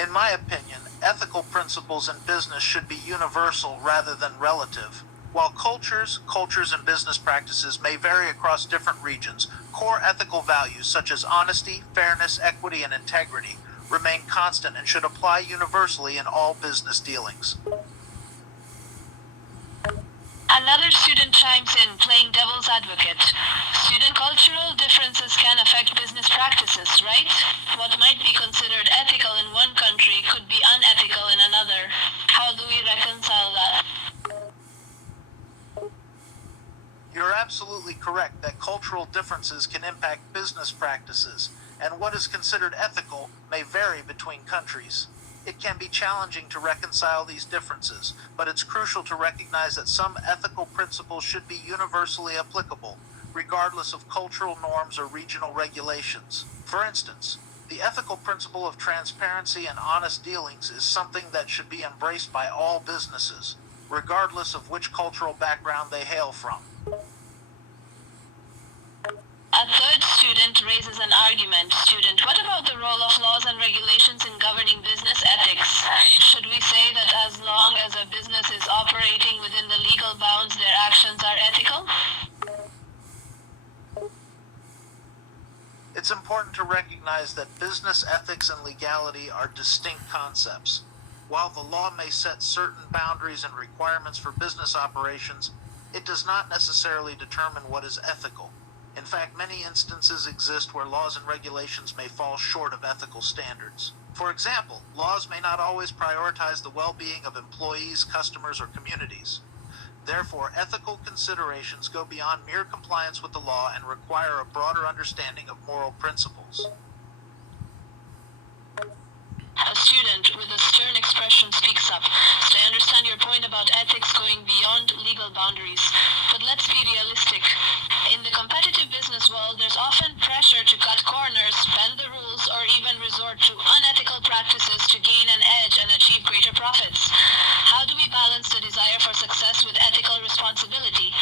In my opinion, ethical principles in business should be universal rather than relative. While cultures and business practices may vary across different regions, core ethical values such as honesty, fairness, equity, and integrity remain constant and should apply universally in all business dealings. Another student chimes in, playing devil's advocate. Student cultural differences can affect business practices, right? What might be considered ethical in one country could be unethical in another. How do we reconcile that? You're absolutely correct that cultural differences can impact business practices, and what is considered ethical may vary between countries. It can be challenging to reconcile these differences, but it's crucial to recognize that some ethical principles should be universally applicable, regardless of cultural norms or regional regulations. For instance, the ethical principle of transparency and honest dealings is something that should be embraced by all businesses, regardless of which cultural background they hail from. A third student raises an argument. Student, what about the role of laws and regulations in governing business ethics? Should we say that as long as a business is operating within the legal bounds, their actions are ethical? It's important to recognize that business ethics and legality are distinct concepts. While the law may set certain boundaries and requirements for business operations, it does not necessarily determine what is ethical. In fact, many instances exist where laws and regulations may fall short of ethical standards. For example, laws may not always prioritize the well-being of employees, customers, or communities. Therefore, ethical considerations go beyond mere compliance with the law and require a broader understanding of moral principles. A student with a stern expression speaks up. So I understand your point about ethics going beyond legal boundaries, but let's be realistic. In the competitive business world, there's often pressure to cut corners, bend the rules, or even resort to unethical practices to gain an edge and achieve greater profits. How do we balance the desire for success with ethical responsibility?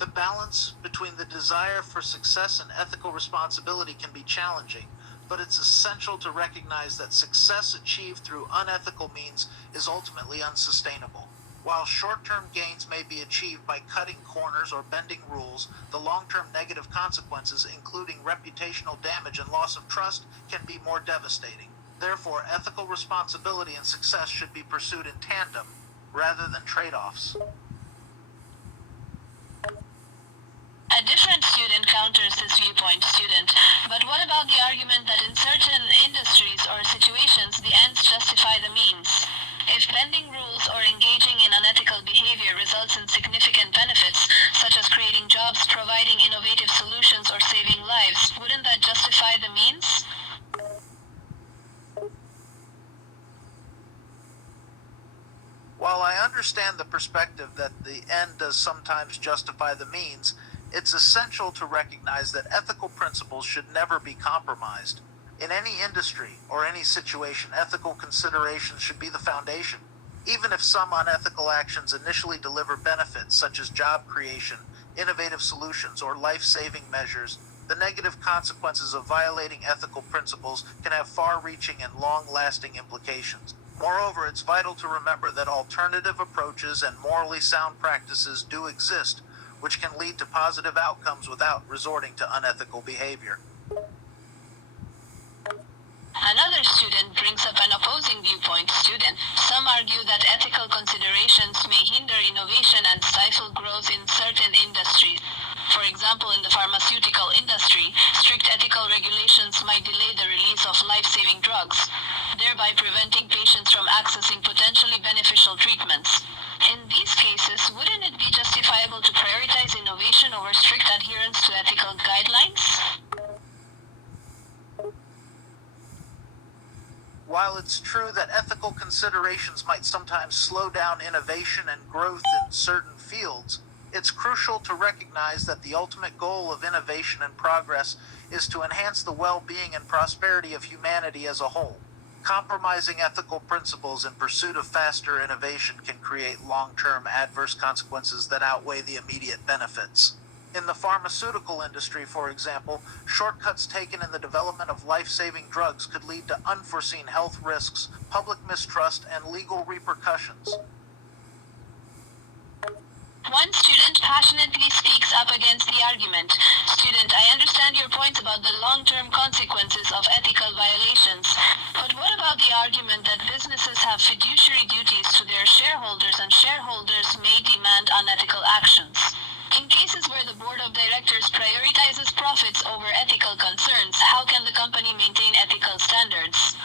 The balance between the desire for success and ethical responsibility can be challenging, but it's essential to recognize that success achieved through unethical means is ultimately unsustainable. While short-term gains may be achieved by cutting corners or bending rules, the long-term negative consequences, including reputational damage and loss of trust, can be more devastating. Therefore, ethical responsibility and success should be pursued in tandem rather than trade-offs. A different student counters this viewpoint. Student, but what about the argument that in certain industries or situations the ends justify the means? If bending rules or engaging in unethical behavior results in significant benefits, such as creating jobs, providing innovative solutions, or saving lives, wouldn't that justify the means? While I understand the perspective that the end does sometimes justify the means, it's essential to recognize that ethical principles should never be compromised. In any industry or any situation, ethical considerations should be the foundation. Even if some unethical actions initially deliver benefits such as job creation, innovative solutions, or life-saving measures, the negative consequences of violating ethical principles can have far-reaching and long-lasting implications. Moreover, it's vital to remember that alternative approaches and morally sound practices do exist, which can lead to positive outcomes without resorting to unethical behavior. Another student brings up an opposing viewpoint. Student, some argue that ethical considerations may hinder innovation and stifle growth in certain industries. For example, in the pharmaceutical industry, strict ethical regulations might delay the release of life-saving drugs, thereby preventing patients from accessing potentially beneficial treatments. In these cases, wouldn't it be justifiable to prioritize innovation over strict adherence to ethical guidelines? While it's true that ethical considerations might sometimes slow down innovation and growth in certain fields, it's crucial to recognize that the ultimate goal of innovation and progress is to enhance the well-being and prosperity of humanity as a whole. Compromising ethical principles in pursuit of faster innovation can create long-term adverse consequences that outweigh the immediate benefits. In the pharmaceutical industry, for example, shortcuts taken in the development of life-saving drugs could lead to unforeseen health risks, public mistrust, and legal repercussions. One student passionately speaks up against the argument. Student, I understand your points about the long-term consequences of ethical violations. But what about the argument that businesses have fiduciary duties to their shareholders and shareholders may demand unethical actions? In cases where the board of directors prioritizes profits over ethical concerns, how can the company maintain ethical standards?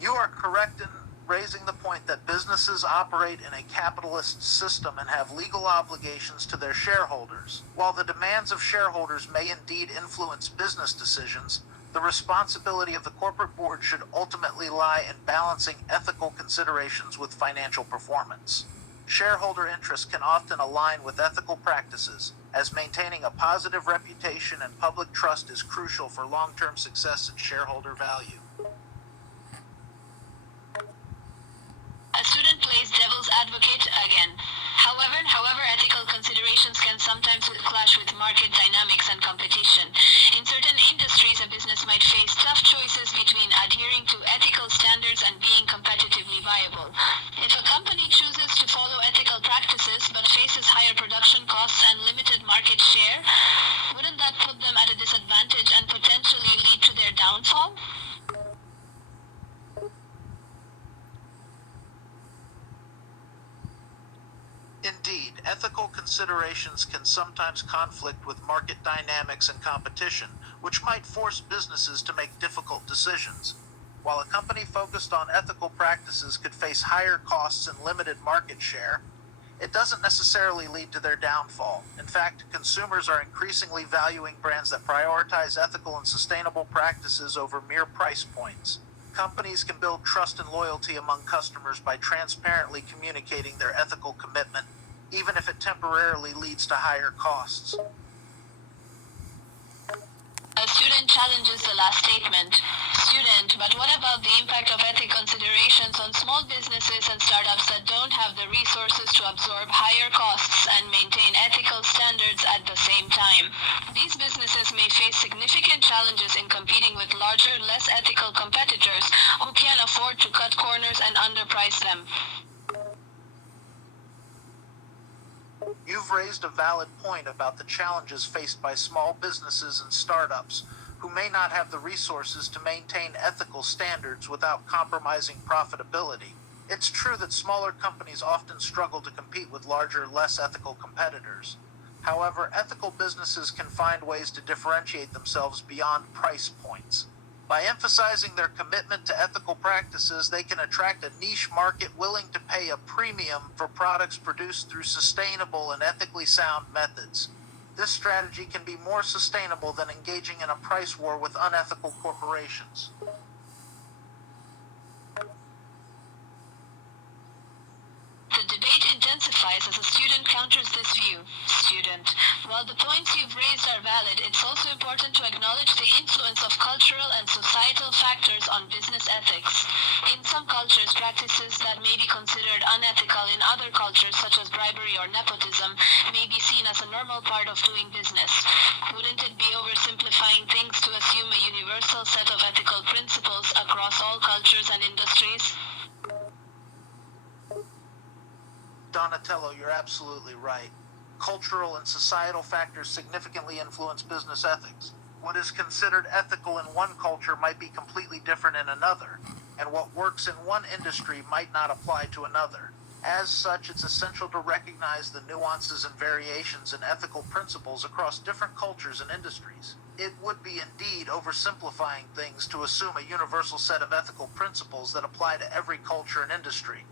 You are correct in raising the point that businesses operate in a capitalist system and have legal obligations to their shareholders. While the demands of shareholders may indeed influence business decisions, the responsibility of the corporate board should ultimately lie in balancing ethical considerations with financial performance. Shareholder interests can often align with ethical practices, as maintaining a positive reputation and public trust is crucial for long-term success and shareholder value. A student plays devil's advocate again. However, ethical considerations can sometimes clash with market dynamics and competition. In certain industries, a business might face tough choices between adhering to ethical standards and being competitively viable. If a company chooses to follow ethical practices but faces higher production costs and limited market share, wouldn't that put them at a disadvantage and potentially lead to their downfall? Indeed, ethical considerations can sometimes conflict with market dynamics and competition, which might force businesses to make difficult decisions. While a company focused on ethical practices could face higher costs and limited market share, it doesn't necessarily lead to their downfall. In fact, consumers are increasingly valuing brands that prioritize ethical and sustainable practices over mere price points. Companies can build trust and loyalty among customers by transparently communicating their ethical commitment, even if it temporarily leads to higher costs. A student challenges the last statement. Student, but what about the impact of ethical considerations on small businesses and startups that don't have the resources to absorb higher costs and maintain ethical standards at the same time? These businesses may face significant challenges in competing with larger, less ethical competitors who can afford to cut corners and underprice them. You've raised a valid point about the challenges faced by small businesses and startups who may not have the resources to maintain ethical standards without compromising profitability. It's true that smaller companies often struggle to compete with larger, less ethical competitors. However, ethical businesses can find ways to differentiate themselves beyond price points. By emphasizing their commitment to ethical practices, they can attract a niche market willing to pay a premium for products produced through sustainable and ethically sound methods. This strategy can be more sustainable than engaging in a price war with unethical corporations. The debate intensifies as a student counters this view. Student, while the points you've raised are valid, it's also important to acknowledge the influence of cultural and societal factors on business ethics. In some cultures, practices that may be considered unethical in other cultures, such as bribery or nepotism, may be seen as a normal part of doing business. Wouldn't it be oversimplifying things to assume a universal set of ethical principles across all cultures and industries? Donatello, you're absolutely right. Cultural and societal factors significantly influence business ethics. What is considered ethical in one culture might be completely different in another, and what works in one industry might not apply to another. As such, it's essential to recognize the nuances and variations in ethical principles across different cultures and industries. It would be indeed oversimplifying things to assume a universal set of ethical principles that apply to every culture and industry.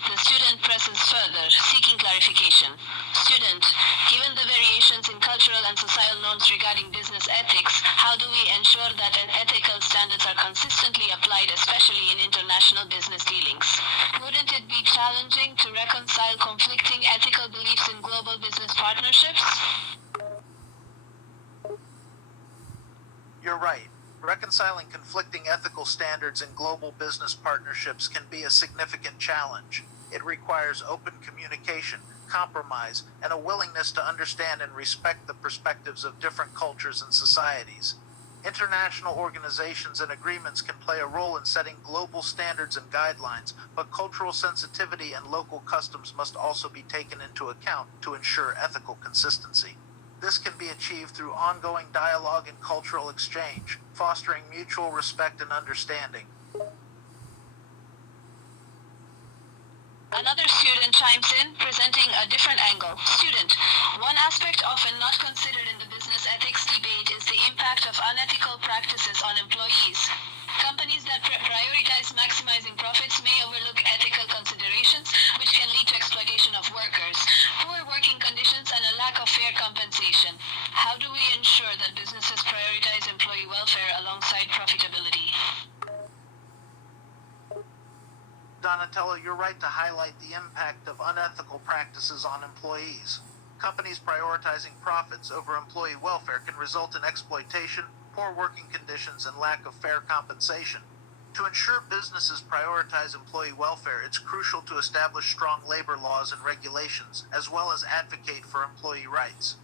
The student presses further, seeking clarification. Student, given the variations in cultural and societal norms regarding business ethics, how do we ensure that ethical standards are consistently applied, especially in international business dealings? Wouldn't it be challenging to reconcile conflicting ethical beliefs in global business partnerships? You're right. Reconciling conflicting ethical standards in global business partnerships can be a significant challenge. It requires open communication, compromise, and a willingness to understand and respect the perspectives of different cultures and societies. International organizations and agreements can play a role in setting global standards and guidelines, but cultural sensitivity and local customs must also be taken into account to ensure ethical consistency. This can be achieved through ongoing dialogue and cultural exchange, fostering mutual respect and understanding. Another student chimes in, presenting a different angle. Student, one aspect often not considered in the business ethics debate is the impact of unethical practices on employees. Companies that prioritize maximizing profits may overlook ethical considerations, which can lead to exploitation of workers, poor working conditions, and a lack of fair compensation. How do we ensure that businesses prioritize employee welfare alongside profitability? Donatello, you're right to highlight the impact of unethical practices on employees. Companies prioritizing profits over employee welfare can result in exploitation, poor working conditions, and lack of fair compensation. To ensure businesses prioritize employee welfare, it's crucial to establish strong labor laws and regulations, as well as advocate for employee rights.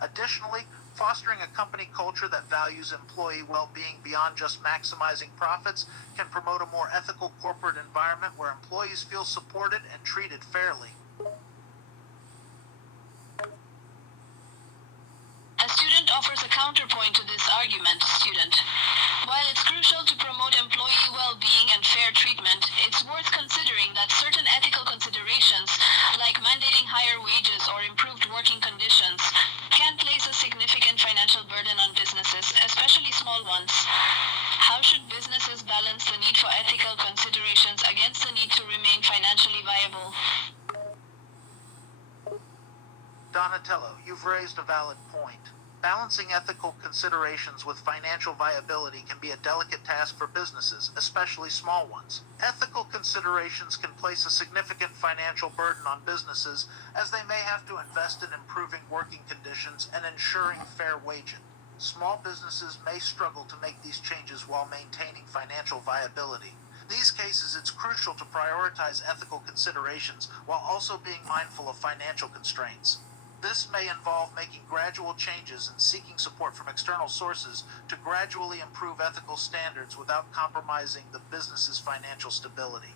Additionally, fostering a company culture that values employee well-being beyond just maximizing profits can promote a more ethical corporate environment where employees feel supported and treated fairly. A student offers a counterpoint to this argument. Student, while it's crucial to promote employee well-being and fair treatment, it's worth considering that certain ethical considerations, like mandating higher wages or improved working conditions, can place a significant financial burden on businesses, especially small ones. How should businesses balance the need for ethical considerations against the need to remain financially viable? Donatello, you've raised a valid point. Balancing ethical considerations with financial viability can be a delicate task for businesses, especially small ones. Ethical considerations can place a significant financial burden on businesses, as they may have to invest in improving working conditions and ensuring fair wages. Small businesses may struggle to make these changes while maintaining financial viability. In these cases, it's crucial to prioritize ethical considerations while also being mindful of financial constraints. This may involve making gradual changes and seeking support from external sources to gradually improve ethical standards without compromising the business's financial stability.